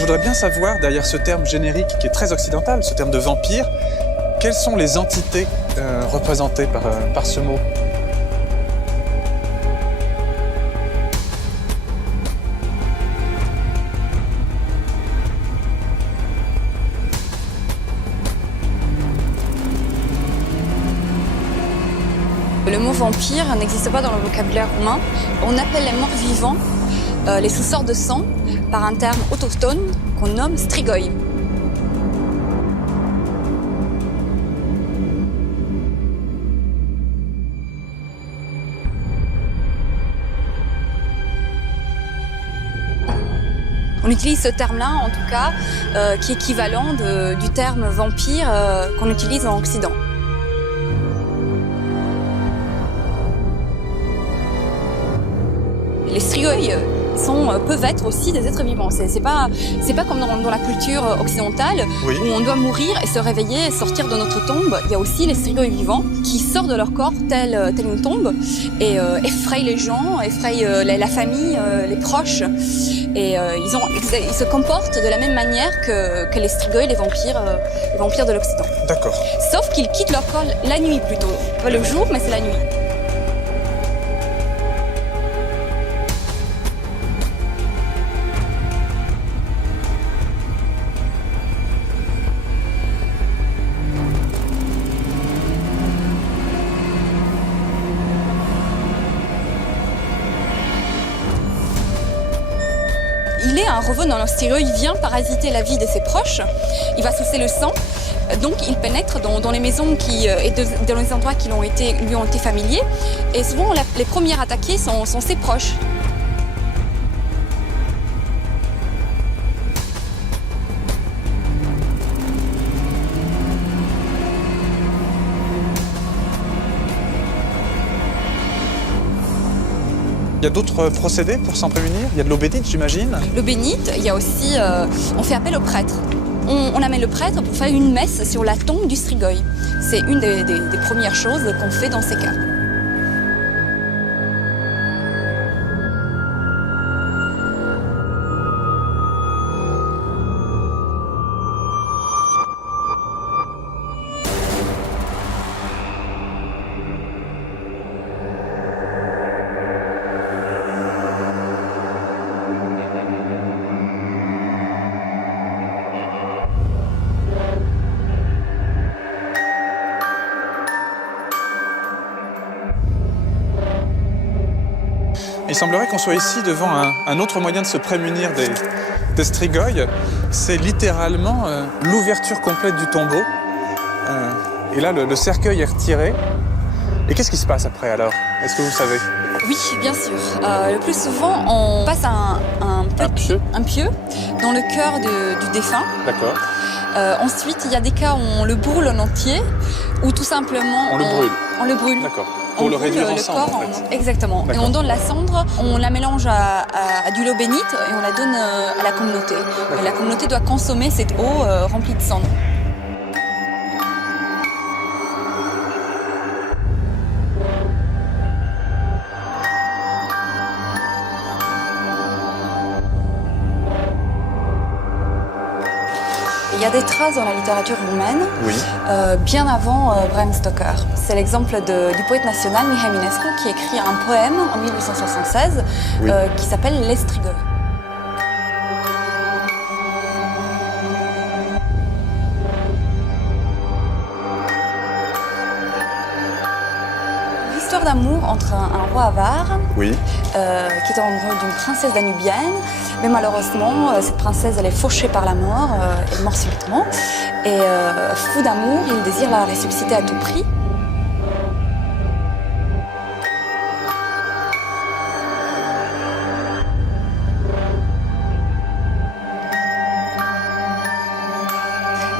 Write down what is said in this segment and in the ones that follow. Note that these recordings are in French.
Je voudrais bien savoir, derrière ce terme générique qui est très occidental, ce terme de vampire, quelles sont les entités représentées par ce mot? Le mot vampire n'existe pas dans le vocabulaire roumain. On appelle les morts vivants les suceurs de sang par un terme autochtone qu'on nomme strigoi. On utilise ce terme-là, en tout cas, qui est équivalent du terme vampire qu'on utilise en Occident. Les strigoi peuvent être aussi des êtres vivants. C'est pas comme dans la culture occidentale, oui, où on doit mourir et se réveiller et sortir de notre tombe. Il y a aussi les strigoi vivants qui sortent de leur corps telle une tombe et effrayent les gens, effrayent la famille, les proches. Et ils se comportent de la même manière que les strigoi, les vampires de l'Occident. D'accord. Sauf qu'ils quittent leur corps la nuit plutôt. Pas le jour, mais c'est la nuit. Il est un revenant, le strigoi, il vient parasiter la vie de ses proches, il va sucer le sang, donc il pénètre dans les maisons et dans les endroits qui lui ont été familiers, et souvent les premiers attaqués sont ses proches. Il y a d'autres procédés pour s'en prémunir? Il y a de l'eau bénite, j'imagine? L'eau bénite, il y a aussi, on fait appel au prêtre. On amène le prêtre pour faire une messe sur la tombe du strigoi. C'est une des premières choses qu'on fait dans ces cas. Il semblerait qu'on soit ici devant un autre moyen de se prémunir des strigoi. C'est littéralement l'ouverture complète du tombeau. Et là, le cercueil est retiré. Et qu'est-ce qui se passe après alors? Est-ce que vous savez? Oui, bien sûr. Le plus souvent, on passe un pieu dans le cœur du défunt. D'accord. Ensuite, il y a des cas où on le brûle en entier, ou tout simplement... On le brûle? On le brûle. D'accord. Pour le réduire en cendre, corps, en fait. Exactement. Et on donne la cendre, on la mélange à du l'eau bénite et on la donne à la communauté. Et la communauté doit consommer cette eau remplie de cendre. Il y a des traces dans la littérature roumaine, oui, bien avant Bram Stoker. C'est l'exemple du poète national Mihai Eminescu qui écrit un poème en 1876 oui, qui s'appelle Les strigoi. L'histoire d'amour entre un roi avare oui, qui était amoureux d'une princesse danubienne, mais malheureusement, cette princesse elle est fauchée par la mort, elle meurt subitement. Et fou d'amour, il désire la ressusciter à tout prix.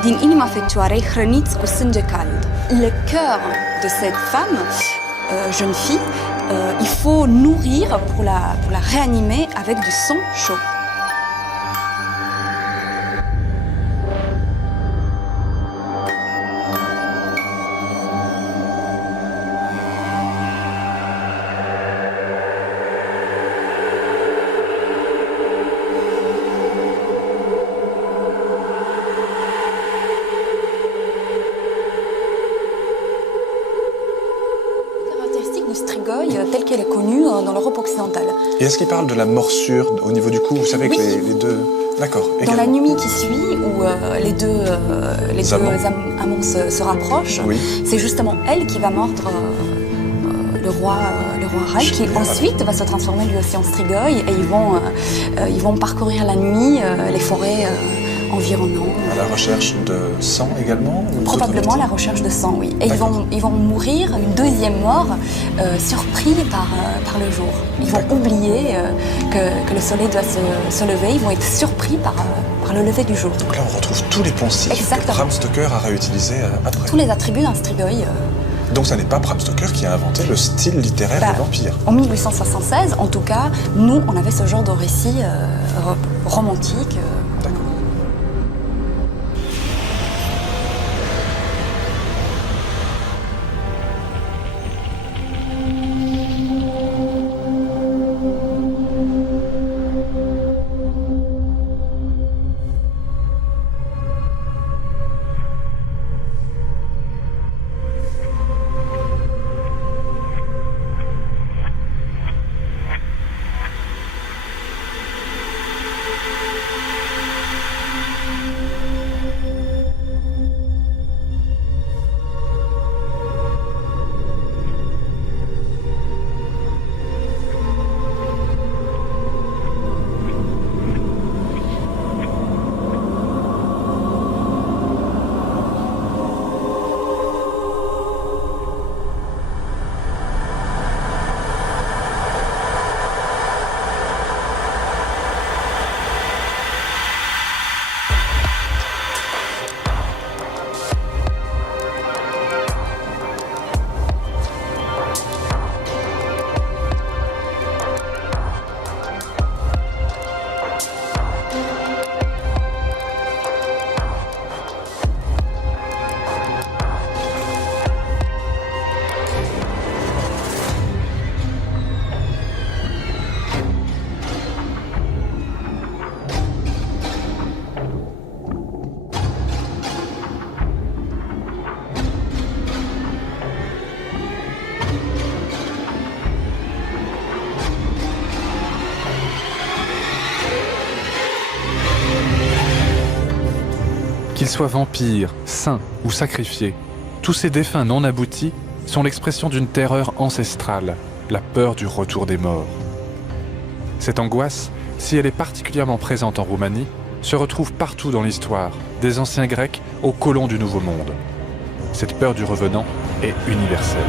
Din inima fecioarei hrăniți cu sânge cald. Le cœur de cette femme, jeune fille, il faut nourrir pour la réanimer avec du sang chaud. telle qu'elle est connue dans l'Europe occidentale. Et est-ce qu'il parle de la morsure au niveau du cou? Vous savez que les deux... D'accord, Dans également. la nuit qui suit, où les deux amants se rapprochent, c'est justement elle qui va mordre le roi Rai, qui ensuite va se transformer lui aussi en Strigoi, et ils vont parcourir la nuit les forêts environnantes. À la recherche de sang également? Probablement la recherche de sang, oui. Et ils vont mourir une deuxième mort, surpris par le jour. Ils vont oublier que le soleil doit se lever, ils vont être surpris par le lever du jour. Donc là, on retrouve tous les poncifs que Bram Stoker a réutilisés après. Tous les attributs d'un Strigoi. Donc ça n'est pas Bram Stoker qui a inventé le style littéraire de vampire. En 1876, en tout cas, nous, on avait ce genre de récit romantique. D'accord. Qu'ils soient vampires, saints ou sacrifiés, tous ces défunts non aboutis sont l'expression d'une terreur ancestrale, la peur du retour des morts. Cette angoisse, si elle est particulièrement présente en Roumanie, se retrouve partout dans l'histoire, des anciens Grecs aux colons du Nouveau Monde. Cette peur du revenant est universelle.